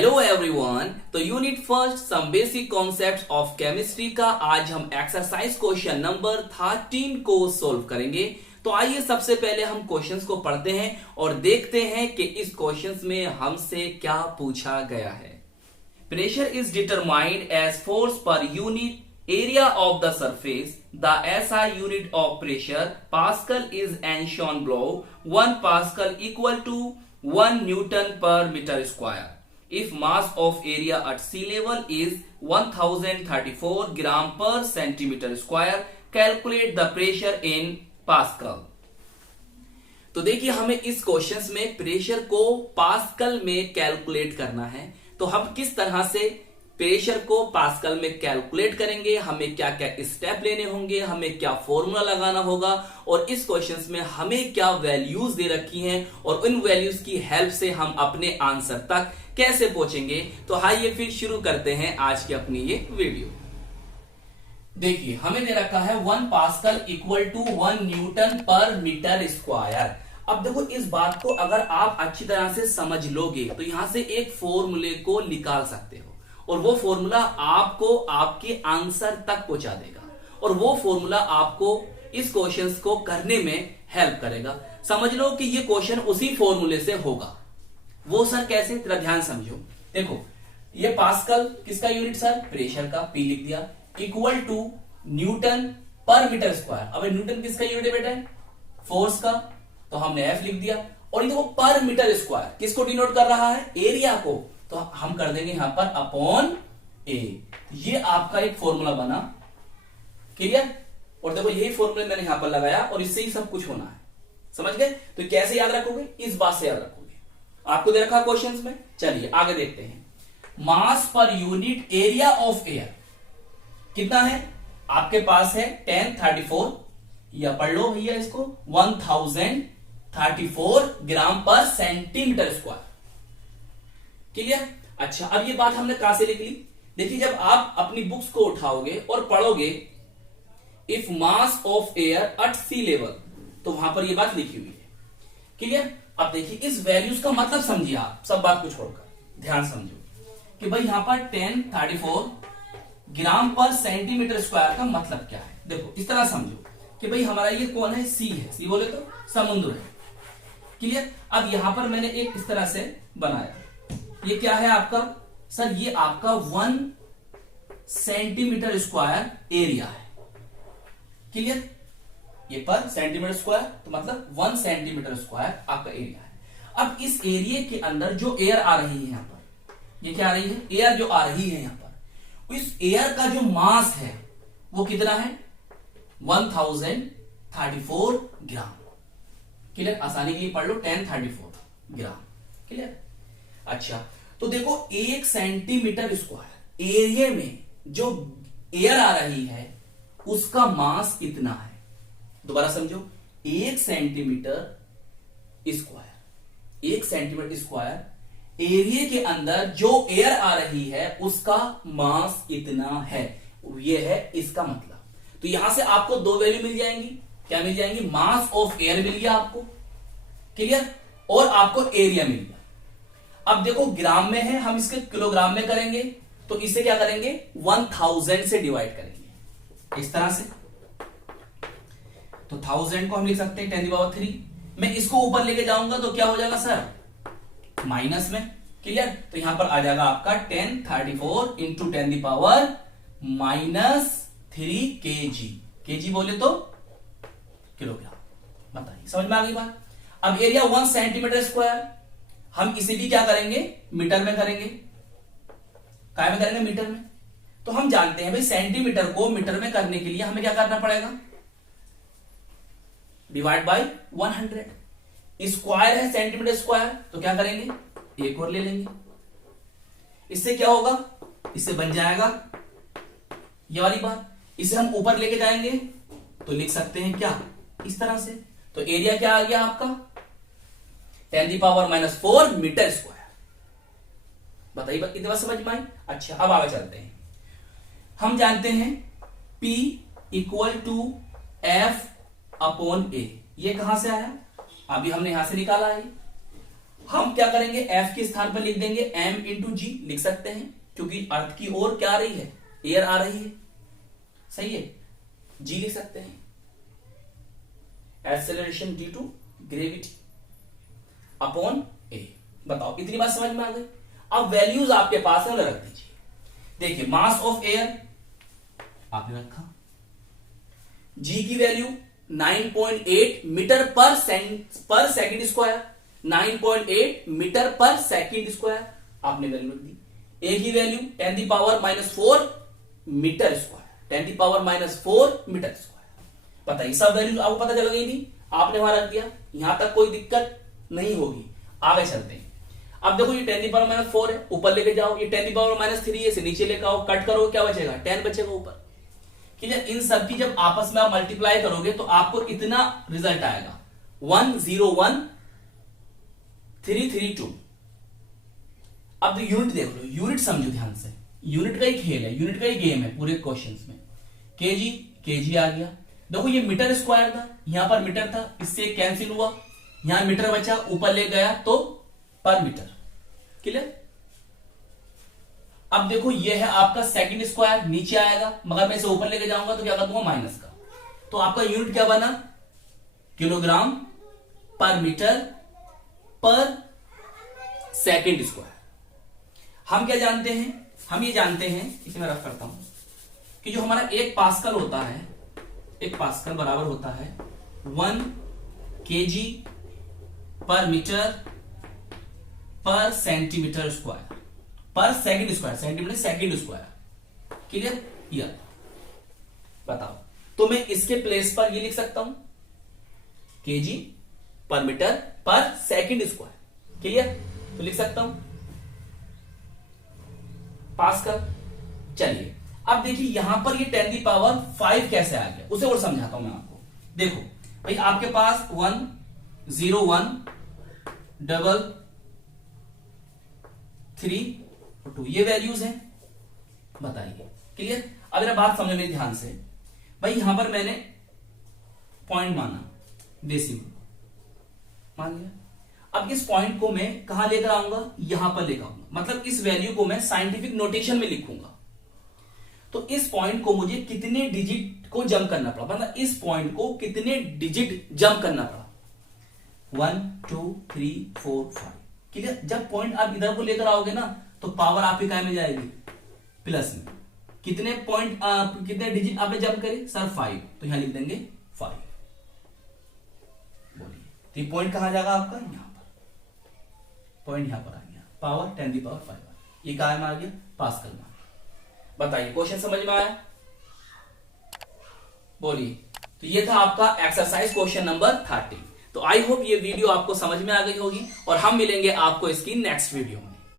Hello everyone. तो unit first some basic concepts of chemistry का आज हम एक्सरसाइज क्वेश्चन नंबर 13 को सोल्व करेंगे। तो आइए सबसे पहले हम क्वेश्चंस को पढ़ते हैं और देखते हैं कि इस क्वेश्चंस में हमसे क्या पूछा गया है। Pressure is determined as force per unit area of the surface. The SI unit of pressure pascal is एनशॉन below. 1 pascal equal to 1 newton per metre square. If mass of area at sea level is 1034 gram per centimeter square, calculate the pressure in Pascal. तो देखिए हमें इस questions में pressure को pascal में calculate करना है। तो हम किस तरह से प्रेशर को पास्कल में कैलकुलेट करेंगे, हमें क्या क्या स्टेप लेने होंगे, हमें क्या फॉर्मूला लगाना होगा और इस क्वेश्चंस में हमें क्या वैल्यूज दे रखी हैं और उन वैल्यूज की हेल्प से हम अपने आंसर तक कैसे पहुंचेंगे। तो आइए फिर शुरू करते हैं आज की अपनी ये वीडियो। देखिए हमें दे रखा है 1 pascal equal to 1 newton per metre square. अब देखो इस बात को अगर आप अच्छी तरह से समझ लोगे तो यहां से एक फॉर्मूले को निकाल सकते हो और वो फॉर्मूला आपको आपके आंसर तक पहुंचा देगा और वो फॉर्मूला आपको इस क्वेश्चंस को करने में हेल्प करेगा। समझ लो कि ये क्वेश्चन उसी फॉर्मूले से होगा। वो सर कैसे, तेरा ध्यान समझो। देखो ये पास्कल किसका यूनिट सर, प्रेशर का, P लिख दिया, equal to Newton per metre square. अब न्यूटन किसका यूनिट है बेटा, फोर्स का, तो हमने F लिख दिया। और देखो पर मीटर स्क्वायर किसको डिनोट कर रहा है, एरिया को, तो हम कर देंगे यहां पर अपॉन A। ये आपका एक फॉर्मूला बना, क्लियर। और देखो यही फॉर्मूला मैंने यहां पर लगाया और इससे ही सब कुछ होना है, समझ गए। तो कैसे याद रखोगे, इस बात से याद रखोगे, आपको दे रखा क्वेश्चंस में। चलिए आगे देखते हैं। मास पर यूनिट एरिया ऑफ एयर कितना है, आपके पास है 1034, या पढ़ लो भैया इसको, 1034 ग्राम पर सेंटीमीटर स्क्वायर, क्लियर। अच्छा अब ये बात हमने कहां से लिख ली, देखिए जब आप अपनी बुक्स को उठाओगे और पढ़ोगे if mass of air at sea level, तो वहां पर ये बात लिखी हुई है, क्लियर। अब देखिए इस वैल्यूज का मतलब समझिए, आप सब बात को छोड़कर ध्यान समझो कि भाई यहां पर 1034 ग्राम पर सेंटीमीटर स्क्वायर का मतलब क्या है। देखो इस तरह समझो कि भाई हमारा ये कौन है, सी है, सी बोले तो समुद्र है, क्लियर। अब यहां पर मैंने एक इस तरह से बनाया, ये क्या है आपका सर, ये आपका 1 सेंटीमीटर स्क्वायर एरिया है, क्लियर। ये पर सेंटीमीटर स्क्वायर तो मतलब 1 सेंटीमीटर स्क्वायर आपका एरिया है। अब इस एरिया के अंदर जो एयर आ रही है यहां पर, ये क्या आ रही है, एयर जो आ रही है यहां पर, इस एयर का जो मास है वो कितना है, 1034 ग्राम, क्लियर। आसानी के लिए पढ़ लो 1034 ग्राम, क्लियर। अच्छा तो देखो 1 सेंटीमीटर स्क्वायर एरिया में जो एयर आ रही है उसका मास कितना है, दोबारा समझो, 1 centimetre square, 1 centimetre square area के अंदर जो एयर आ रही है उसका मास कितना है, ये है इसका मतलब। तो यहां से आपको दो वैल्यू मिल जाएंगी, क्या मिल जाएंगी, मास ऑफ एयर मिल गया आपको, क्लियर, और आपको एरिया मिल गया। अब देखो ग्राम में है, हम इसके किलोग्राम में करेंगे तो इसे क्या करेंगे, 1000 से डिवाइड करेंगे इस तरह से। तो 1000 को हम लिख सकते हैं 10⁻3। मैं इसको ऊपर लेके जाऊंगा तो क्या हो जाएगा सर, माइनस में, क्लियर। तो यहां पर आ जाएगा आपका 1034 इंटू 10⁻³ kg, kg बोले तो किलोग्राम। बताइए समझ में आ गई बात। अब एरिया 1 सेंटीमीटर स्क्वायर, हम इसे भी क्या करेंगे, मीटर में करेंगे, काय में करेंगे, मीटर में। तो हम जानते हैं भाई सेंटीमीटर को मीटर में करने के लिए हमें क्या करना पड़ेगा, डिवाइड बाय 100। स्क्वायर है सेंटीमीटर स्क्वायर, तो क्या करेंगे, एक और ले लेंगे, इससे क्या होगा, इससे बन जाएगा ये वाली बात। इसे हम ऊपर लेके जाएंगे तो लिख सकते हैं क्या, इस तरह से। तो एरिया क्या आ गया आपका, 10⁻⁻4 मीटर स्क्वायर। बताइए कितनी बात समझ में आई। अच्छा अब आगे चलते हैं। हम जानते हैं P equal to F upon A, ये कहां से आया, अभी हमने यहां से निकाला है। हम क्या करेंगे, एफ के स्थान पर लिख देंगे एम इंटू जी लिख सकते हैं, क्योंकि अर्थ की ओर क्या आ रही है, एयर आ रही है, सही है, जी लिख सकते हैं, acceleration due to gravity upon a. बताओ इतनी बात समझ में आ गई। अब वैल्यूज आपके पास है, रख दीजिए। देखिए मास ऑफ एयर आपने रखा, जी की वैल्यू 9.8 मीटर पर सेकंड स्क्वायर, 9.8 मीटर पर सेकंड स्क्वायर आपने वैल्यू रख दी। ए की value 10⁻⁴ metre square, 10⁻⁴ metre square. बताइए सब वैल्यू आपको पता चल गई थी, आपने वहां रख दिया, यहां तक कोई दिक्कत नहीं होगी। आगे चलते हैं। अब देखो ये 10⁻⁴ है, ऊपर लेके जाओ, ये 10⁻³ है, इसे नीचे लेके आओ, कट करो, क्या बचेगा, 10 बचेगा ऊपर। क्लियर। इन सब की जब आपस में आप मल्टीप्लाई करोगे तो आपको इतना रिजल्ट आएगा 101332। अब तो यूनिट देख लो, यूनिट समझो ध्यान से, यूनिट का ही खेल है, यूनिट का ही गेम है पूरे क्वेश्चंस में। केजी आ गया, देखो ये मीटर स्क्वायर था, यहां पर मीटर था, इससे कैंसिल हुआ, यहां मीटर बचा, ऊपर ले गया तो पर मीटर। क्लियर। अब देखो ये है आपका सेकंड स्क्वायर, नीचे आएगा, मगर मैं इसे ऊपर लेके जाऊंगा तो क्या कर दूंगा, माइनस का, तो आपका यूनिट क्या बना, किलोग्राम पर मीटर पर सेकंड स्क्वायर। हम क्या जानते हैं, हम ये जानते हैं, इसे मैं रफ करता हूं, कि जो हमारा 1 पास्कल होता है, 1 पास्कल बराबर होता है 1 kg पर मीटर पर सेंटीमीटर स्क्वायर पर second square, centimetre second square. Clear. ये बताओ, तो मैं इसके प्लेस पर ये लिख सकता हूं केजी पर मीटर पर सेकंड स्क्वायर। क्लियर। तो लिख सकता हूं पास्कल। चलिए अब देखिए यहां पर ये 10⁵ कैसे आ गया, उसे और समझाता हूं मैं आपको। देखो भाई आपके पास 1 0 1 3 2 ये वैल्यूज हैं, बताइए। क्लियर। अब मेरा बात समझने ध्यान से, भाई यहां पर मैंने पॉइंट माना, डेसिमल मान लिया। अब इस पॉइंट को मैं कहां लेकर आऊंगा, यहां पर लेकर आऊंगा, मतलब इस वैल्यू को मैं साइंटिफिक नोटेशन में लिखूंगा। तो इस पॉइंट को मुझे कितने डिजिट को जंप करना पड़ा, मतलब इस पॉइंट को कितने डिजिट जंप करना पड़ा, 1 2 3 4 5। क्लियर। जब पॉइंट आप इधर को लेकर आओगे ना तो पावर आपकी काय में जाएगी, प्लस में। कितने पॉइंट कितने डिजिट आपने जंप करे, सर 5, तो यहां लिख देंगे 5। बोलिए तो ये पॉइंट कहां जाएगा आपका, यहां पर, पॉइंट यहां पर आ गया, पावर 10⁵ ये काय में आ गया, पास्कल में। बताइए क्वेश्चन समझ में आया, बोलिए। तो ये था आपका एक्सरसाइज क्वेश्चन नंबर 30। तो आई होप ये वीडियो आपको समझ में आ गई होगी, और हम मिलेंगे आपको इसकी नेक्स्ट वीडियो में।